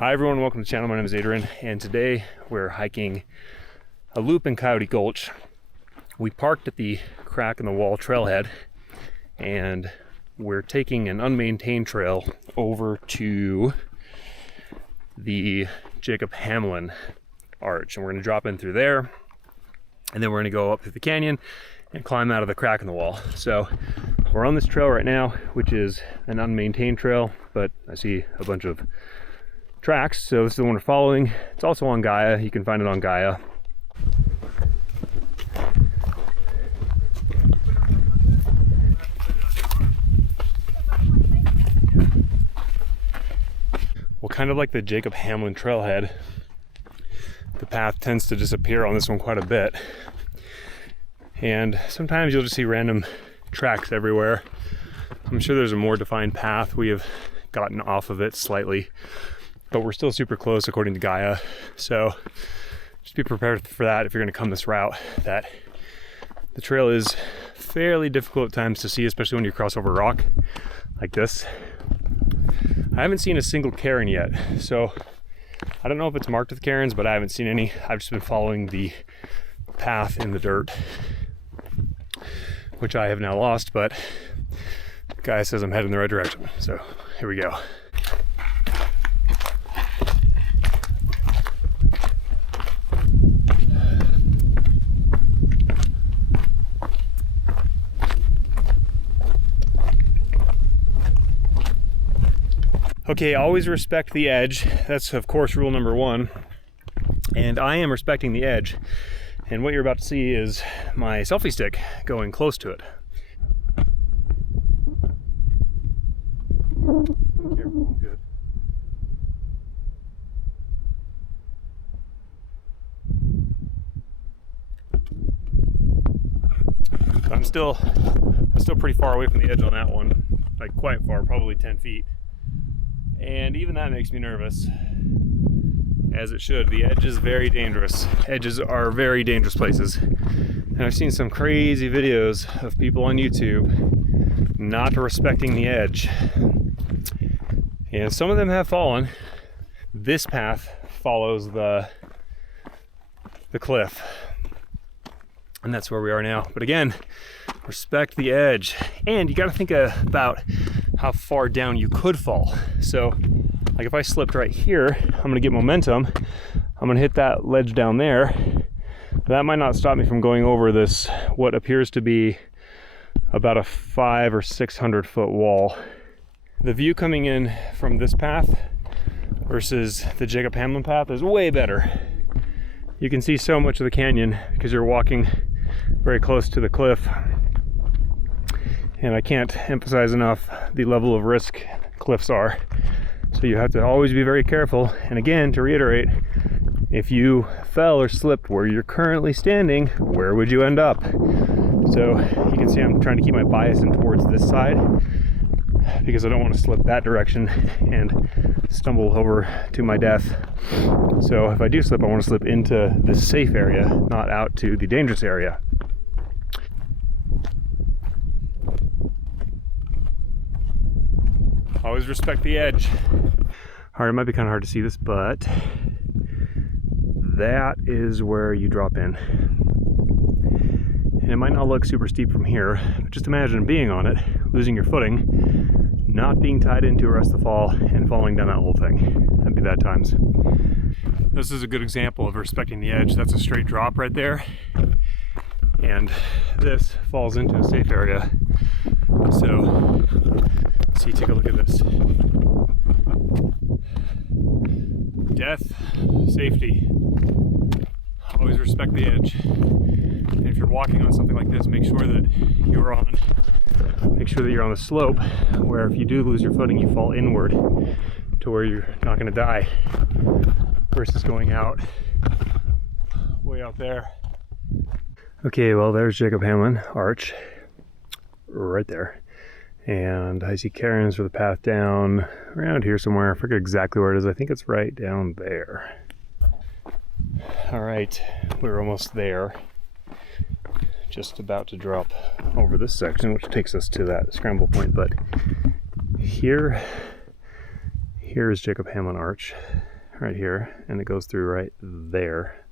Hi everyone, welcome to the channel. My name is Adrian, and today we're hiking a loop in Coyote Gulch. We parked at the crack in the wall trailhead, and we're taking an unmaintained trail over to the Jacob Hamlin Arch, and we're going to drop in through there, and then we're going to go up through the canyon and climb out of the crack in the wall. So we're on this trail right now, which is an unmaintained trail, but I see a bunch of tracks, so this is the one we're following. It's also on Gaia. You can find it on Gaia. Well, kind of like the Jacob Hamlin trailhead, the path tends to disappear on this one quite a bit, and sometimes you'll just see random tracks everywhere. I'm sure there's a more defined path. We have gotten off of it slightly, but we're still super close according to Gaia. So just be prepared for that if you're going to come this route, that the trail is fairly difficult at times to see, especially when you cross over rock like this. I haven't seen a single cairn yet, so I don't know if it's marked with cairns, but I haven't seen any. I've just been following the path in the dirt, which I have now lost, but the guy says I'm heading in the right direction. So here we go. Okay, always respect the edge. That's of course rule number one. And I am respecting the edge. And what you're about to see is my selfie stick going close to it. Be careful, good. I'm still pretty far away from the edge on that one. Like quite far, probably 10 feet. And even that makes me nervous, as it should. The edge is very dangerous. Edges are very dangerous places. And I've seen some crazy videos of people on YouTube not respecting the edge. And some of them have fallen. This path follows the cliff. And that's where we are now. But again, respect the edge. And you gotta think about how far down you could fall. So like if I slipped right here, I'm gonna get momentum. I'm gonna hit that ledge down there. That might not stop me from going over this, what appears to be about a 500 or 600 foot wall. The view coming in from this path versus the Jacob Hamlin path is way better. You can see so much of the canyon because you're walking very close to the cliff. And I can't emphasize enough the level of risk cliffs are. So you have to always be very careful. And again, to reiterate, if you fell or slipped where you're currently standing, where would you end up? So you can see I'm trying to keep my bias in towards this side because I don't want to slip that direction and stumble over to my death. So if I do slip, I want to slip into the safe area, not out to the dangerous area. Always respect the edge. All right, it might be kind of hard to see this, but that is where you drop in. And it might not look super steep from here, but just imagine being on it, losing your footing, not being tied into a rest of the fall, and falling down that whole thing. That'd be bad times. This is a good example of respecting the edge. That's a straight drop right there. And this falls into a safe area. So, see, take a look at this. Death, safety. Always respect the edge. And if you're walking on something like this, make sure that you're on the slope where if you do lose your footing, you fall inward to where you're not going to die, versus going out way out there. Okay, well, there's Jacob Hamlin Arch right there. And I see cairns for the path down around here somewhere. I forget exactly where it is. I think it's right down there. All right, we're almost there. Just about to drop over this section, which takes us to that scramble point. But here Here is Jacob Hamlin Arch, right here, and it goes through right there.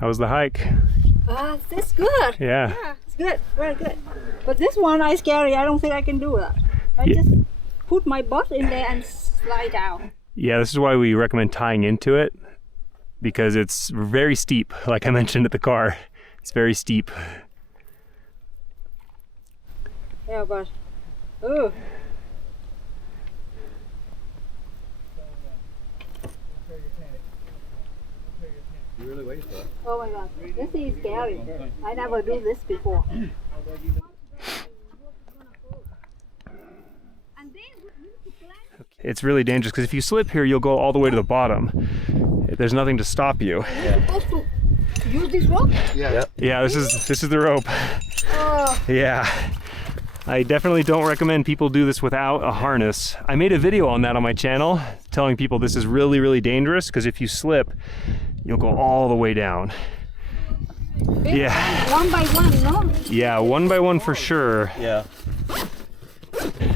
How was the hike? It's good. Yeah. Yeah, it's good. Very good. But this one is scary. I don't think I can do that. I Yeah. just put my butt in there and slide down. Yeah, this is why we recommend tying into it, because it's very steep, like I mentioned at the car. It's very steep. Yeah, but oh, You really wait for it. oh my God, this is scary. I never do this before. It's really dangerous because if you slip here, you'll go all the way to the bottom. There's nothing to stop you. You're supposed to use this rope? Yeah. Yeah, this is the rope. Oh, Yeah. I definitely don't recommend people do this without a harness. I made a video on that on my channel telling people this is really, really dangerous because if you slip, you'll go all the way down. Yeah. one by one, no? Yeah, one by one for sure. Yeah.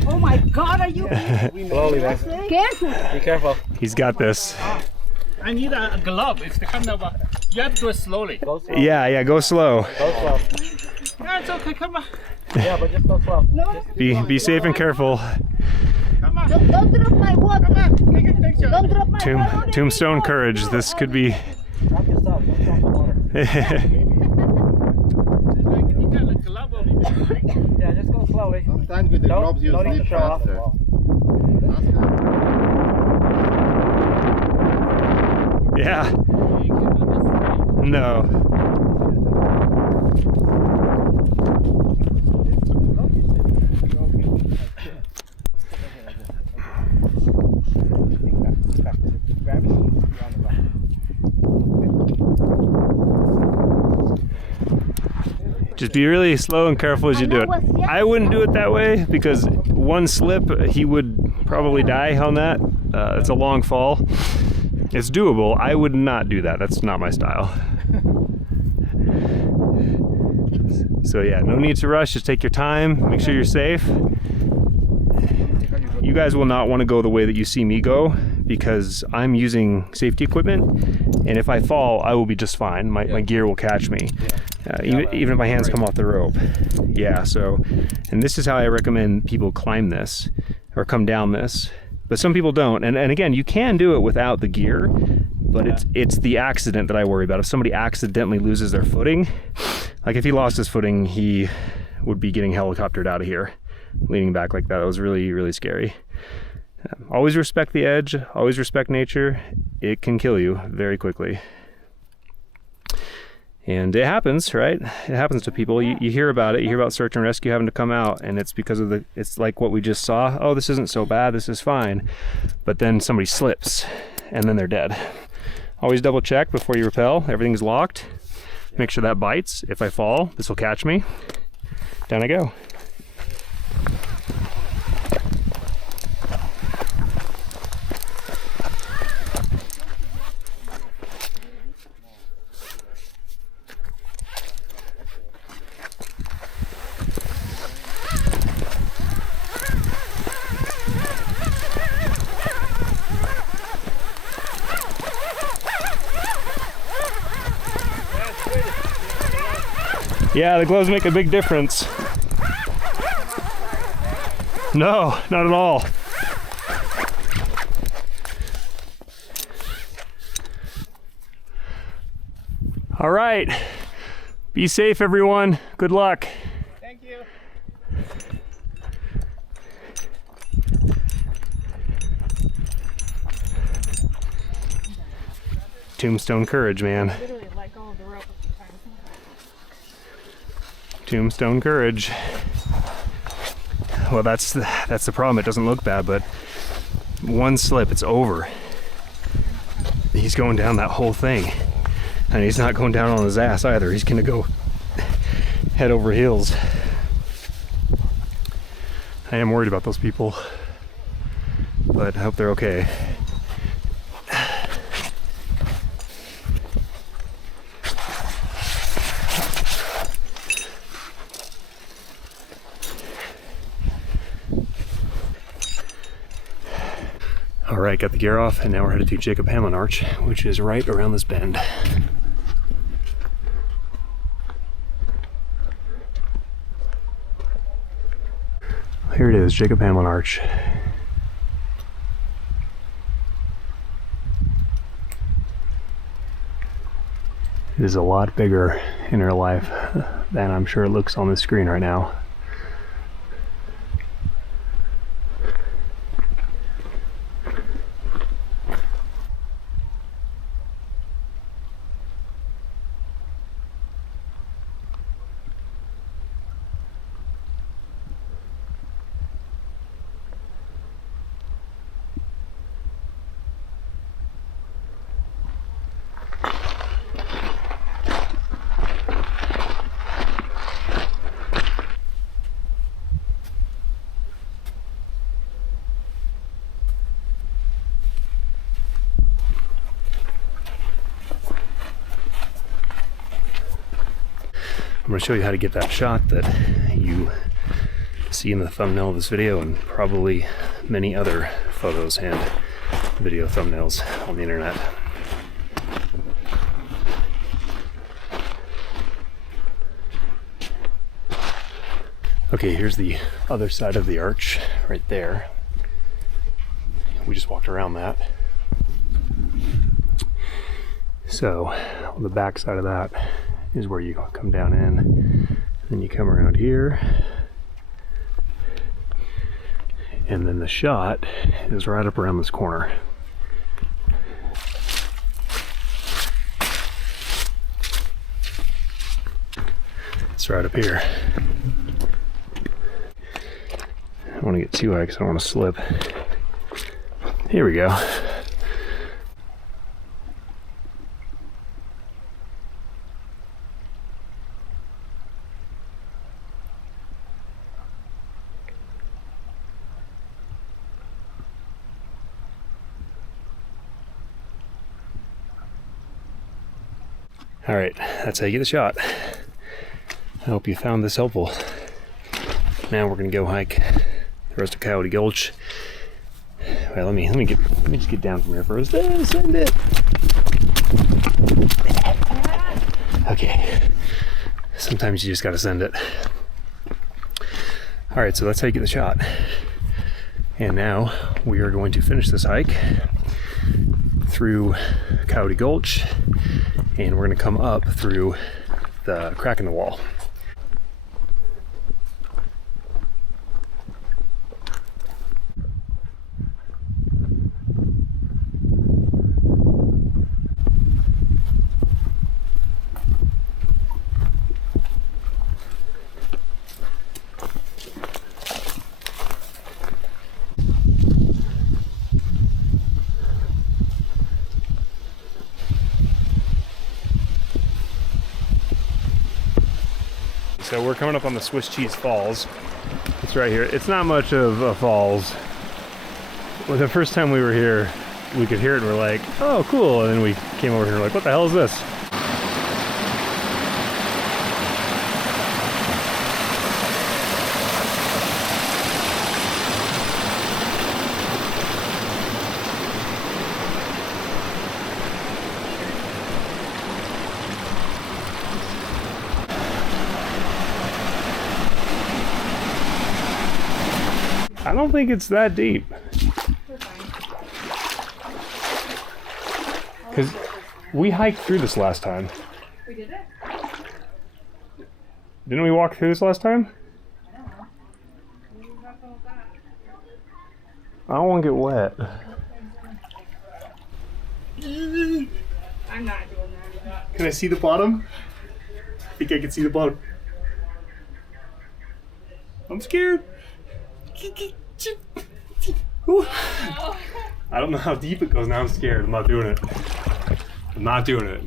Oh my God, are you Slowly, man. careful? Be careful. He's got this. I need a glove. It's the kind of you have to do it slowly. Go slow. Yeah, go slow. Go slow. Yeah, it's okay. Come on. Yeah, but just go slow. No, Be safe and careful. Come on. don't drop my water. Take a picture. Don't drop my water. Tombstone courage. This could be. Knock yourself. Don't drop the water. It's like you got a glove on it. Yeah, just go slowly. Sometimes with the gloves you don't need slip to show off. faster. Yeah. You cannot just No. Just be really slow and careful as you do it. I wouldn't do it that way because one slip, he would probably die on that. It's a long fall. It's doable. I would not do that. That's not my style. So yeah, no need to rush. Just take your time. Make sure you're safe. You guys will not want to go the way that you see me go because I'm using safety equipment, and if I fall, I will be just fine. My gear will catch me, even if my hands come off the rope. Yeah, so, and this is how I recommend people climb this or come down this. But some people don't, and again, you can do it without the gear, but it's the accident that I worry about. If somebody accidentally loses their footing, like if he lost his footing, he would be getting helicoptered out of here, leaning back like that. That was really, really scary. Always respect the edge, always respect nature. It can kill you very quickly. And it happens, right? It happens to people. You hear about it. You hear about search and rescue having to come out, and it's because of it's like what we just saw. Oh, this isn't so bad. This is fine. But then somebody slips, and then they're dead. Always double check before you rappel. Everything's locked. Make sure that bites. If I fall, this will catch me. Down I go. Yeah, the gloves make a big difference. No, not at all. All right. Be safe, everyone. Good luck. Thank you. Tombstone courage, man. Literally let go of the rope a few times. Tombstone courage. Well, that's the problem. It doesn't look bad, but one slip, it's over. He's going down that whole thing, and he's not going down on his ass either. He's gonna go head over heels. I am worried about those people, but I hope they're okay. All right, got the gear off, and now we're headed to Jacob Hamlin Arch, which is right around this bend. Here it is, Jacob Hamlin Arch. It is a lot bigger in real life than I'm sure it looks on the screen right now. I'm going to show you how to get that shot that you see in the thumbnail of this video, and probably many other photos and video thumbnails on the internet. Okay, here's the other side of the arch right there. We just walked around that. So on the back side of that is where you come down in, then you come around here, and then the shot is right up around this corner. It's right up here. I don't want to get too high because I don't want to slip. Here we go. All right, that's how you get the shot. I hope you found this helpful. Now we're gonna go hike the rest of Coyote Gulch. All right, let me just get down from here first. Send it. Okay. Sometimes you just gotta send it. All right, so that's how you get the shot. And now we are going to finish this hike through Coyote Gulch, and we're going to come up through the crack in the wall. So we're coming up on the Swiss Cheese Falls. It's right here. It's not much of a falls. Well, the first time we were here, we could hear it and we're like, oh, cool. And then we came over here and we're like, what the hell is this? I don't think it's that deep. Because we hiked through this last time. We did it? Didn't we walk through this last time? I don't know. We were talking about that. I don't want to get wet. I'm not doing that. Can I see the bottom? I think I can see the bottom. I'm scared. Ooh. I don't know how deep it goes. Now I'm scared. I'm not doing it. I'm not doing it.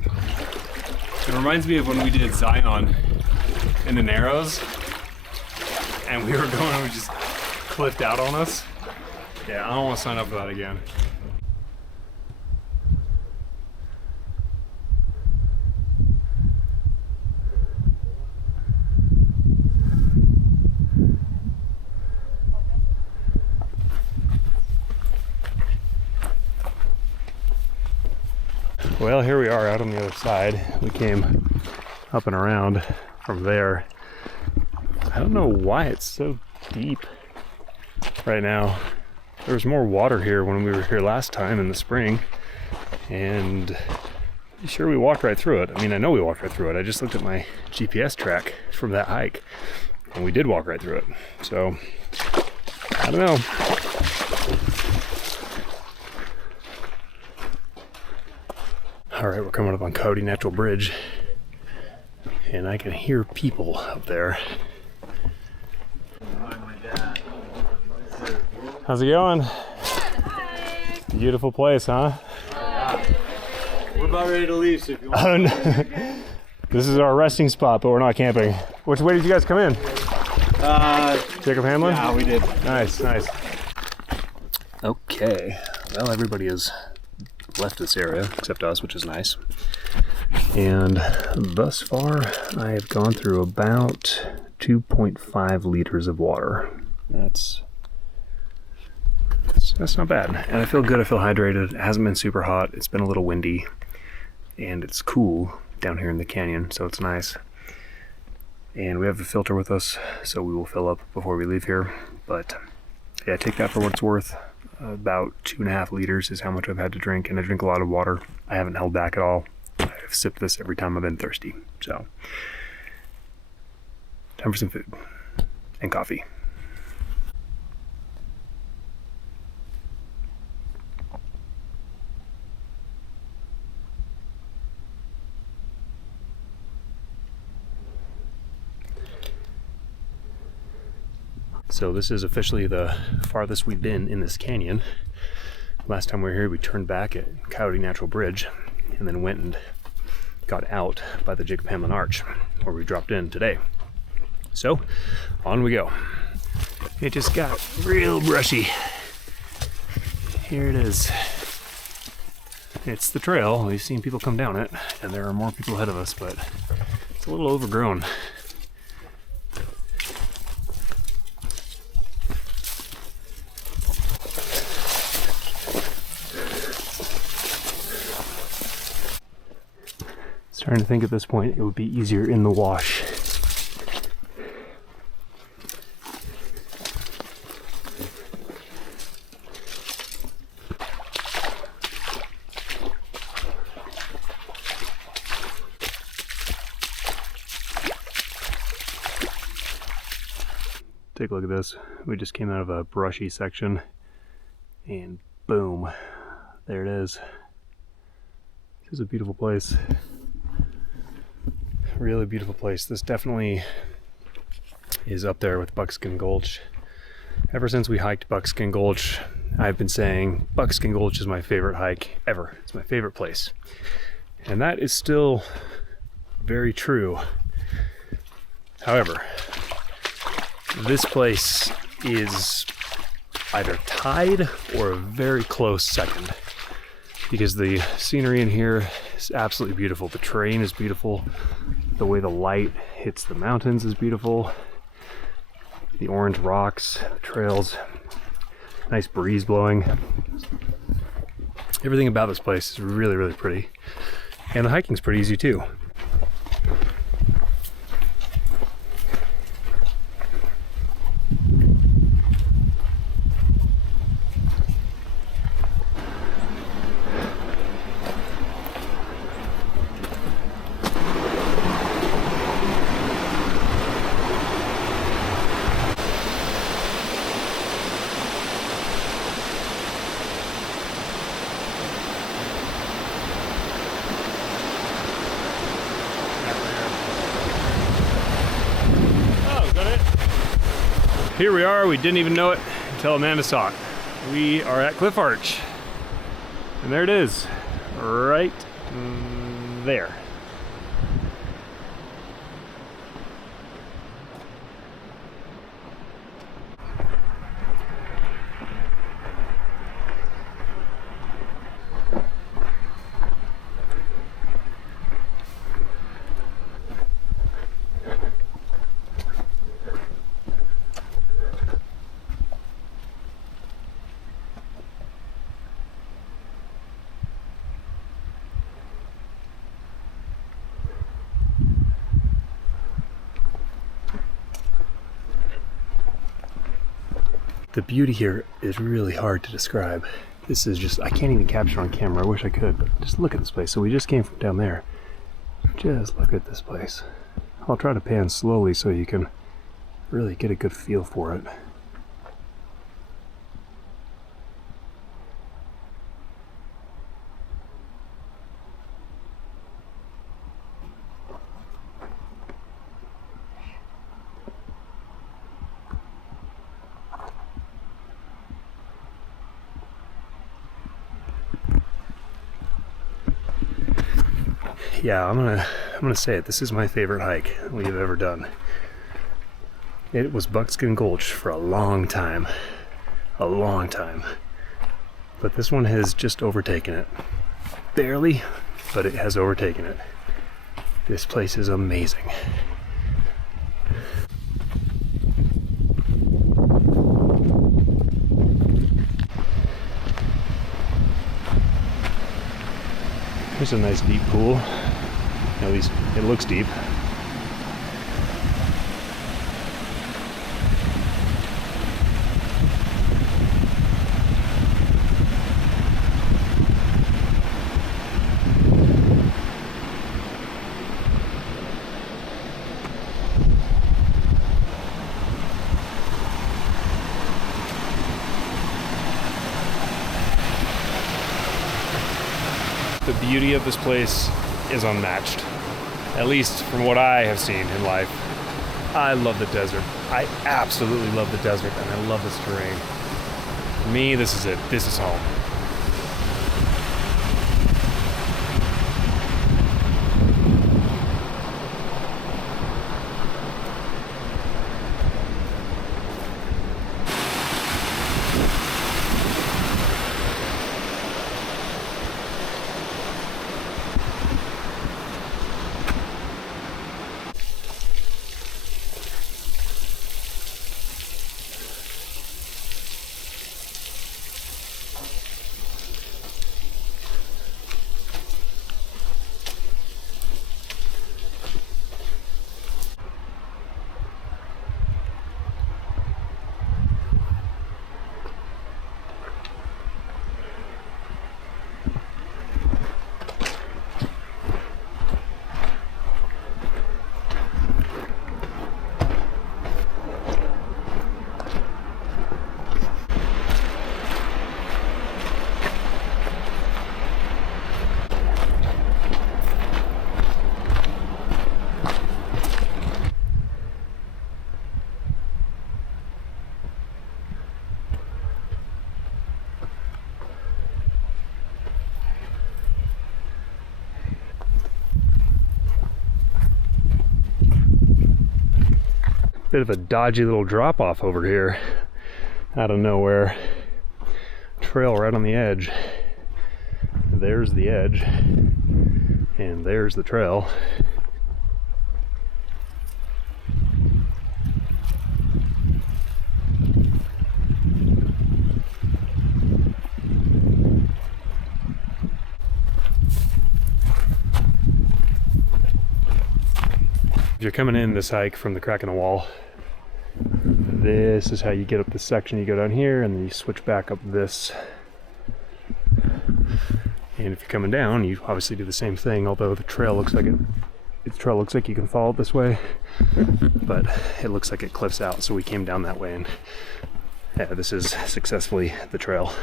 It reminds me of when we did Zion in the Narrows and we were going and we just cliffed out on us. Yeah, I don't want to sign up for that again. Well, here we are out on the other side. We came up and around from there. I don't know why it's so deep right now. There was more water here when we were here last time in the spring, and I'm sure we walked right through it. I mean, I know we walked right through it. I just looked at my GPS track from that hike, and we did walk right through it. So, I don't know. All right, we're coming up on Coyote Natural Bridge, and I can hear people up there. How's it going? Hi. Beautiful place, huh? We're about ready to leave, so if you want. Oh, no. This is our resting spot, but we're not camping. Which way did you guys come in? Jacob Hamlin? Yeah, we did. Nice, nice. Okay, well, everybody has left this area except us, which is nice. And thus far, I have gone through about 2.5 liters of water. That's not bad. And I feel good, I feel hydrated. It hasn't been super hot. It's been a little windy and it's cool down here in the canyon, so it's nice. And we have a filter with us, so we will fill up before we leave here. But yeah, take that for what it's worth. About 2.5 liters is how much I've had to drink, and I drink a lot of water. I haven't held back at all. I've sipped this every time I've been thirsty. So, time for some food and coffee. So this is officially the farthest we've been in this canyon. Last time we were here, we turned back at Coyote Natural Bridge and then went and got out by the Jacob Hamlin Arch, where we dropped in today. So on we go. It just got real brushy. Here it is. It's the trail. We've seen people come down it, and there are more people ahead of us, but it's a little overgrown. Starting to think at this point it would be easier in the wash. Take a look at this. We just came out of a brushy section and boom, there it is. This is a beautiful place. Really beautiful place. This definitely is up there with Buckskin Gulch. Ever since we hiked Buckskin Gulch, I've been saying Buckskin Gulch is my favorite hike ever. It's my favorite place. And that is still very true. However, this place is either tied or a very close second, because the scenery in here is absolutely beautiful. The terrain is beautiful. The way the light hits the mountains is beautiful. The orange rocks, the trails, nice breeze blowing. Everything about this place is really, really pretty. And the hiking's pretty easy too. Here we are. We didn't even know it until Amanda saw it. We are at Cliff Arch. And there it is. Right there. The beauty here is really hard to describe. This is just, I can't even capture on camera. I wish I could, but just look at this place. So we just came from down there. Just look at this place. I'll try to pan slowly so you can really get a good feel for it. Yeah, I'm gonna say it. This is my favorite hike we've ever done. It was Buckskin Gulch for a long time. But this one has just overtaken it. Barely, but it has overtaken it. This place is amazing. Here's a nice deep pool. At least it looks deep. The beauty of this place is unmatched, at least from what I have seen in life. I love the desert. I absolutely love the desert, and I love this terrain. For me, this is it. This is home. Bit of a dodgy little drop off over here out of nowhere. Trail right on the edge. There's the edge, and there's the trail. If you're coming in this hike from the crack in the wall, this is how you get up this section. You go down here and then you switch back up this. And if you're coming down, you obviously do the same thing, although the trail looks like you can follow it this way, but it looks like it cliffs out, so we came down that way, and yeah, this is successfully the trail.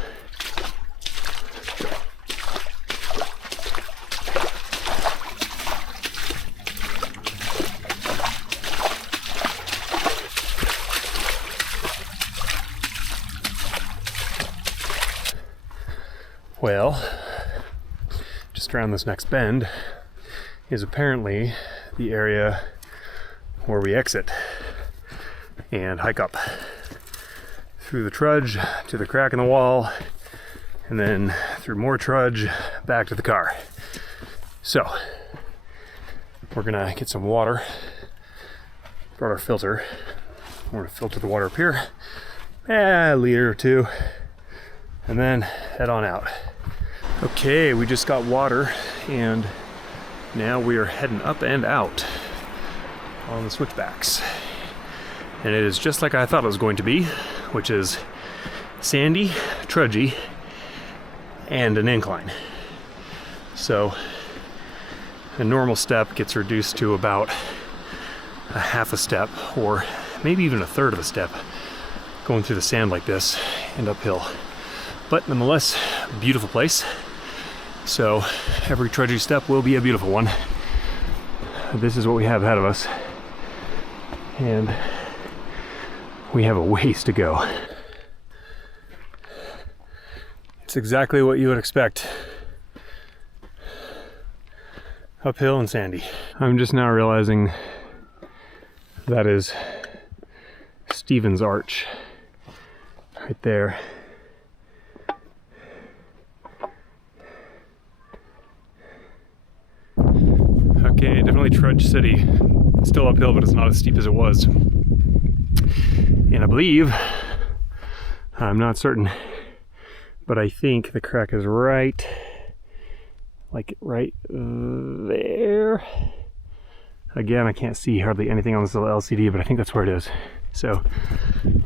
Well, just around this next bend is apparently the area where we exit and hike up through the trudge to the crack in the wall, and then through more trudge back to the car. So we're gonna get some water. Brought our filter. We're gonna filter the water up here, a liter or two, and then head on out. Okay, we just got water and now we are heading up and out on the switchbacks. And it is just like I thought it was going to be, which is sandy, trudgy, and an incline. So a normal step gets reduced to about a half a step, or maybe even a third of a step, going through the sand like this and uphill. But nonetheless, beautiful place. So every trudgy step will be a beautiful one. This is what we have ahead of us, and we have a ways to go. It's exactly what you would expect. Uphill and sandy. I'm just now realizing that is Stevens Arch right there. Okay, definitely Trudge City. It's still uphill, but it's not as steep as it was. And I believe, I'm not certain, but I think the crack is right, like right there. Again, I can't see hardly anything on this little LCD, but I think that's where it is. So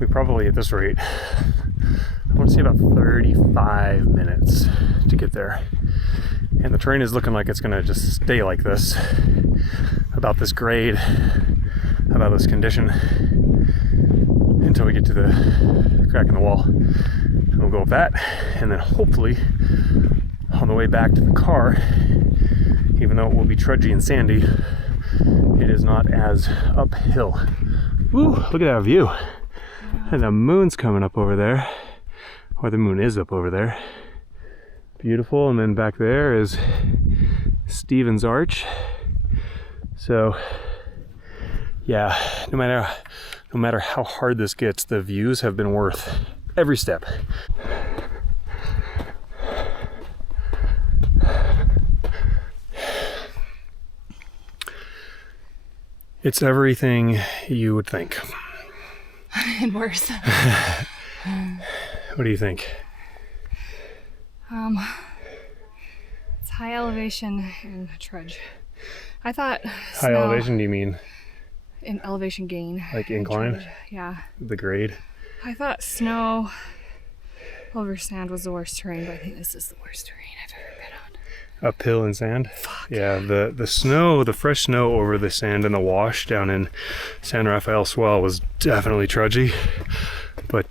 we probably, at this rate, I want to say about 35 minutes to get there. And the terrain is looking like it's gonna just stay like this, about this grade, about this condition, until we get to the crack in the wall. And we'll go with that, and then hopefully on the way back to the car, even though it will be trudgy and sandy, it is not as uphill. Woo, look at that view. And the moon's coming up over there, or the moon is up over there. Beautiful. And then back there is Stevens Arch. So yeah, no matter how hard this gets, the views have been worth every step. It's everything you would think. And worse. What do you think? It's high elevation and trudge. I thought High elevation, do you mean? In elevation gain. Like incline? Trudge. Yeah. The grade? I thought snow over sand was the worst terrain, but I think this is the worst terrain I've ever been on. Uphill and sand? Fuck. Yeah, the snow, the fresh snow over the sand and the wash down in San Rafael Swell was definitely trudgy. But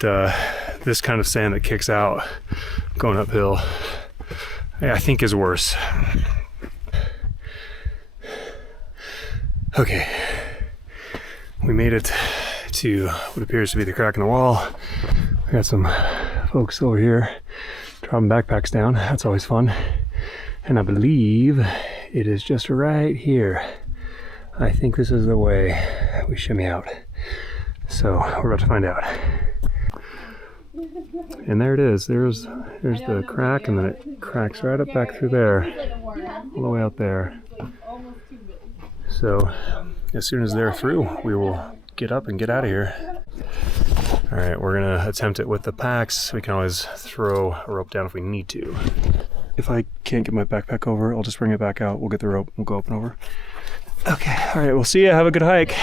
this kind of sand that kicks out going uphill, I think is worse. Okay, we made it to what appears to be the crack in the wall. We got some folks over here dropping backpacks down. That's always fun. And I believe it is just right here. I think this is the way we shimmy out. So we're about to find out. And there it is. There's the crack, and then it cracks right up back through there, all the way out there. So as soon as they're through, we will get up and get out of here. All right, we're gonna attempt it with the packs. We can always throw a rope down if we need to. If I can't get my backpack over, I'll just bring it back out. We'll get the rope, we'll go up and over. Okay, all right, we'll see you. Have a good hike.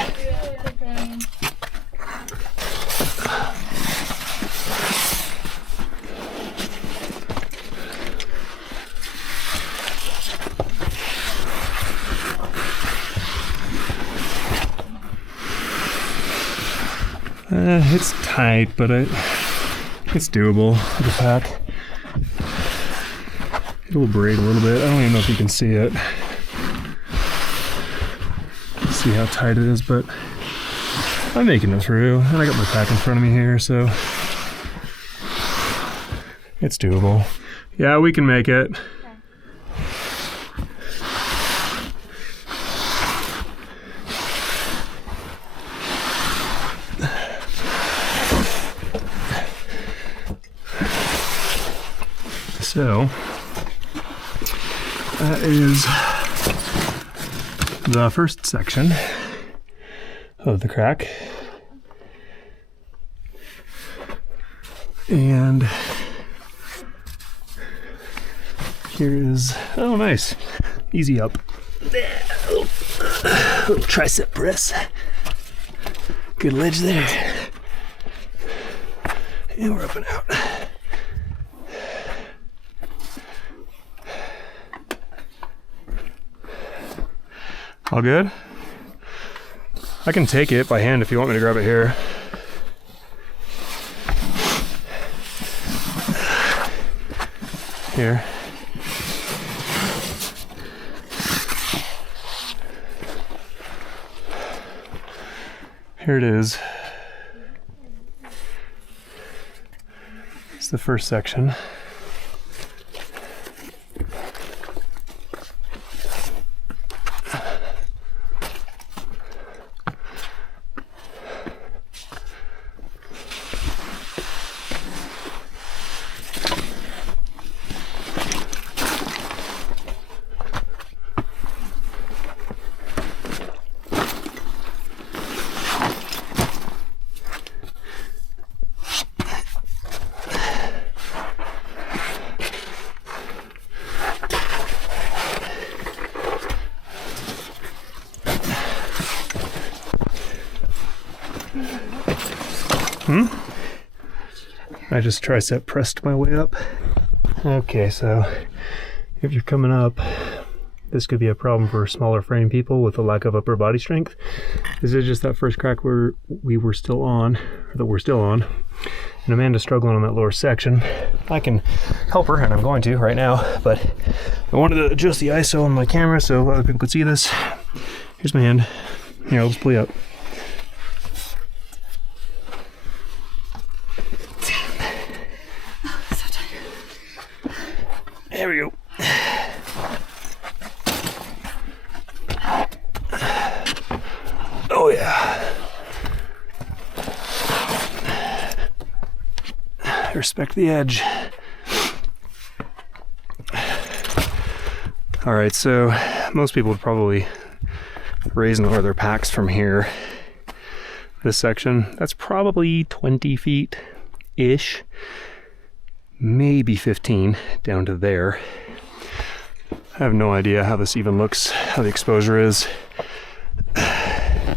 It's tight, but it's doable with the pack. It will braid a little bit. I don't even know if you can see it. See how tight it is, but I'm making it through. And I got my pack in front of me here, so it's doable. Yeah, we can make it. So, that is the first section of the crack. And here is, oh nice, easy up. Little tricep press. Good ledge there. And we're up and out. All good? I can take it by hand if you want me to grab it here. Here. Here it is. It's the first section. I just tricep pressed my way up. Okay, so if you're coming up, this could be a problem for smaller frame people with a lack of upper body strength. This is just that first crack where we were still on, or that we're still on. And Amanda's struggling on that lower section. I can help her, and I'm going to right now, but I wanted to adjust the ISO on my camera so other people could see this. Here's my hand. Here, I'll just pull you up. There we go. Oh yeah. Respect the edge. All right, so most people would probably raise and lower their packs from here. This section, that's probably 20 feet-ish. Maybe 15 down to there. I have no idea how this even looks, how the exposure is. I've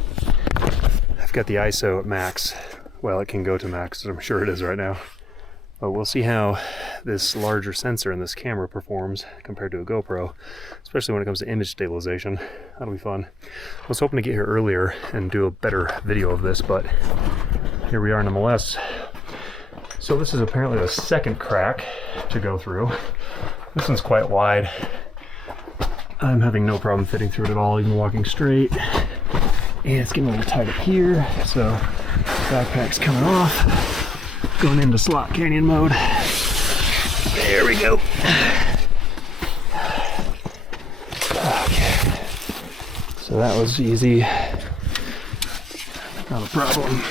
got the ISO at max. Well, it can go to max, I'm sure it is right now. But we'll see how this larger sensor in this camera performs compared to a GoPro, especially when it comes to image stabilization. That'll be fun. I was hoping to get here earlier and do a better video of this, but here we are nonetheless. So this is apparently the second crack to go through. This one's quite wide. I'm having no problem fitting through it at all, even walking straight. And it's getting a little tight up here, so backpack's coming off. Going into slot canyon mode. There we go. Okay. So that was easy. Not a problem.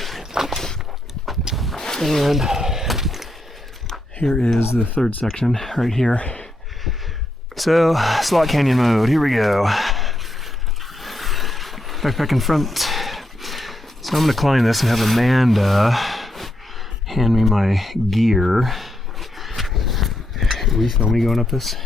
And here is the third section right here. So, slot canyon mode, here we go. Backpack in front. So I'm gonna climb this and have Amanda hand me my gear. Will you film me going up this?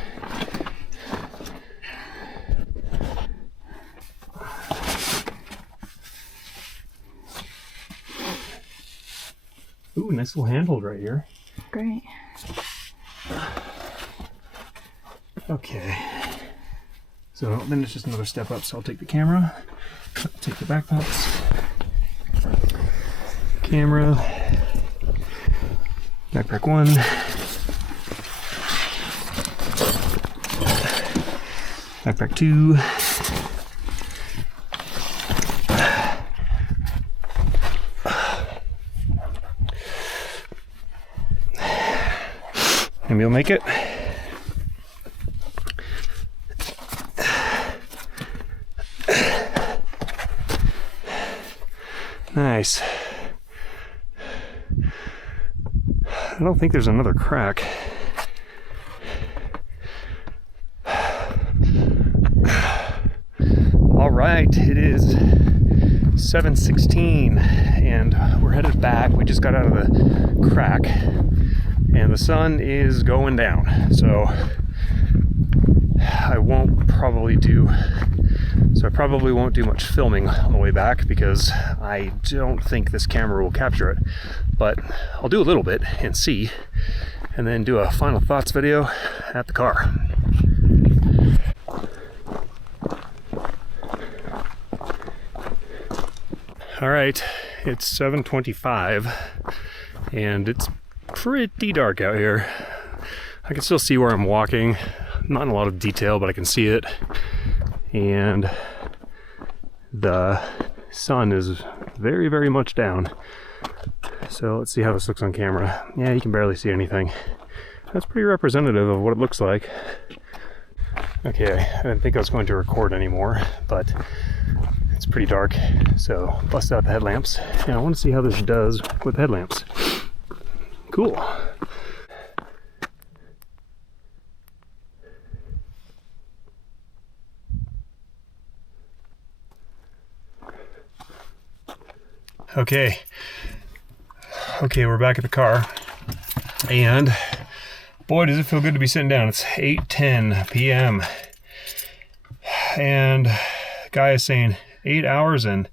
Ooh, nice little handhold right here. Great. Okay. So then it's just another step up. So I'll take the camera, take the backpacks, camera, backpack 1, backpack 2, and we'll make it. Nice. I don't think there's another crack. All right, it is 7:16 and we're headed back. We just got out of the crack and the sun is going down. So I probably won't do much filming on the way back because I don't think this camera will capture it, but I'll do a little bit and see, and then do a final thoughts video at the car. All right, it's 7:25 and it's pretty dark out here. I can still see where I'm walking, not in a lot of detail, but I can see it. And the sun is very, very much down. So let's see how this looks on camera. Yeah, you can barely see anything. That's pretty representative of what it looks like. Okay, I didn't think I was going to record anymore, but it's pretty dark. So bust out the headlamps. And I want to see how this does with headlamps. Cool. Okay, we're back at the car, and boy, does it feel good to be sitting down. It's 8:10 p.m. and the guy is saying 8 hours and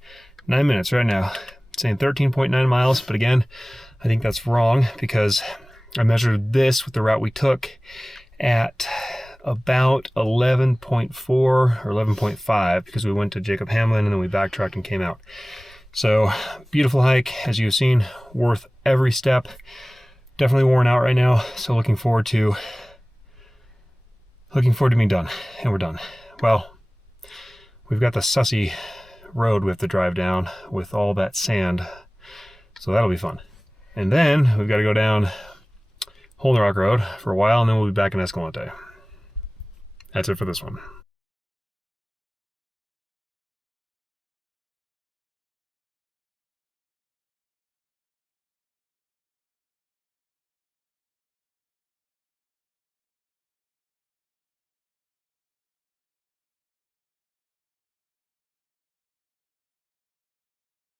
9 minutes right now. It's saying 13.9 miles, but again, I think that's wrong because I measured this with the route we took at about 11.4 or 11.5 because we went to Jacob Hamlin and then we backtracked and came out. So beautiful hike, as you've seen, worth every step. Definitely worn out right now, so looking forward to being done, and we're done. Well, we've got the sussy road we have to drive down with all that sand, so that'll be fun. And then we've got to go down Hole in the Rock Road for a while, and then we'll be back in Escalante. That's it for this one.